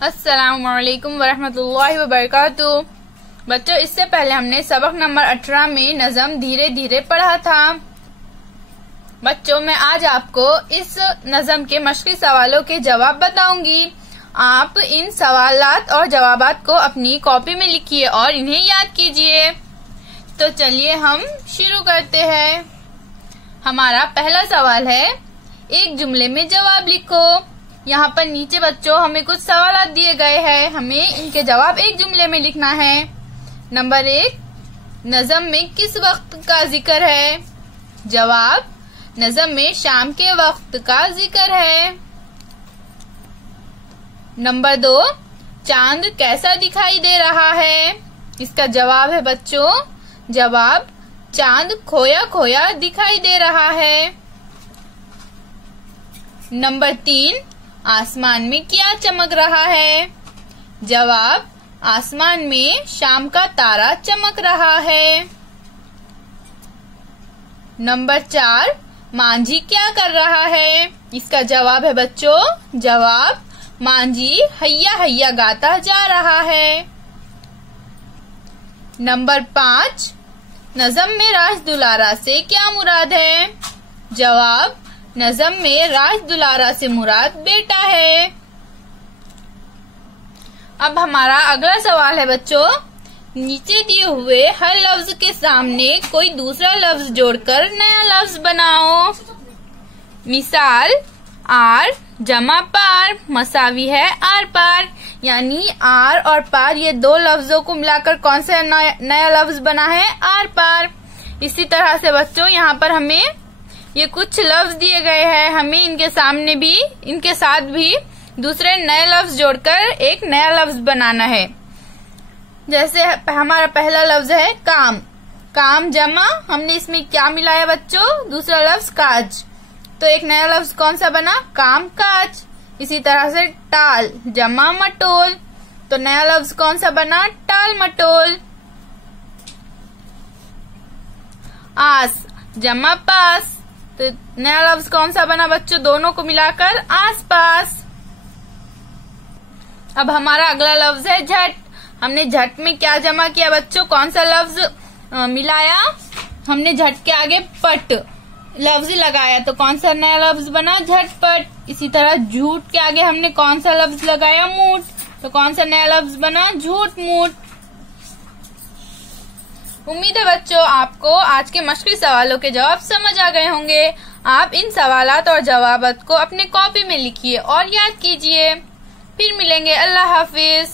अस्सलामुअलैकुम वरहमतुल्लाहि वबरकातुह। बच्चों, इससे पहले हमने सबक नंबर 18 में नज़म धीरे धीरे पढ़ा था। बच्चों, मैं आज आपको इस नज़म के मशक़ी सवालों के जवाब बताऊंगी। आप इन सवालात और जवाबात को अपनी कॉपी में लिखिए और इन्हें याद कीजिए। तो चलिए हम शुरू करते हैं। हमारा पहला सवाल है, एक जुमले में जवाब लिखो। यहाँ पर नीचे बच्चों हमें कुछ सवाल दिए गए हैं, हमें इनके जवाब एक जुमले में लिखना है। नंबर 1, नज़म में किस वक्त का जिक्र है? जवाब, नज़म में शाम के वक्त का जिक्र है। नंबर 2, चांद कैसा दिखाई दे रहा है? इसका जवाब है बच्चों, जवाब, चांद खोया खोया दिखाई दे रहा है। नंबर 3, आसमान में क्या चमक रहा है? जवाब, आसमान में शाम का तारा चमक रहा है। नंबर 4, मांझी क्या कर रहा है? इसका जवाब है बच्चों, जवाब, मांझी हैया हैया गाता जा रहा है। नंबर 5, नज़म में राज दुलारा से क्या मुराद है? जवाब, नज़म में राज दुलारा से मुराद बेटा है। अब हमारा अगला सवाल है बच्चों, नीचे दिए हुए हर लफ्ज के सामने कोई दूसरा लफ्ज जोड़कर नया लफ्ज बनाओ। मिसाल, आर जमा पार मसावी है आर पार, यानी आर और पार ये दो लफ्जों को मिलाकर कौन सा नया लफ्ज बना है? आर पार। इसी तरह से बच्चों यहाँ पर हमें ये कुछ लफ्ज दिए गए हैं, हमें इनके साथ भी दूसरे नए लफ्ज जोड़कर एक नया लफ्ज बनाना है। जैसे हमारा पहला लफ्ज है काम, काम जमा, हमने इसमें क्या मिलाया बच्चों? दूसरा लफ्ज काज, तो एक नया लफ्ज कौन सा बना? काम काज। इसी तरह से टाल जमा मटोल, तो नया लफ्ज कौन सा बना? टाल मटोल। आस जमा पास, तो नया लफ्ज कौन सा बना बच्चों? दोनों को मिलाकर आस पास। अब हमारा अगला लफ्ज है झट। हमने झट में क्या जमा किया बच्चों? कौन सा लफ्ज मिलाया? हमने झट के आगे पट लफ्ज लगाया, तो कौन सा नया लफ्ज बना? झटपट। इसी तरह झूठ के आगे हमने कौन सा लफ्ज लगाया? मूठ, तो कौन सा नया लफ्ज बना? झूठ मूठ। उम्मीद है बच्चों आपको आज के मशक़ी सवालों के जवाब समझ आ गए होंगे। आप इन सवालात और जवाबात को अपने कॉपी में लिखिए और याद कीजिए। फिर मिलेंगे। अल्लाह हाफिज।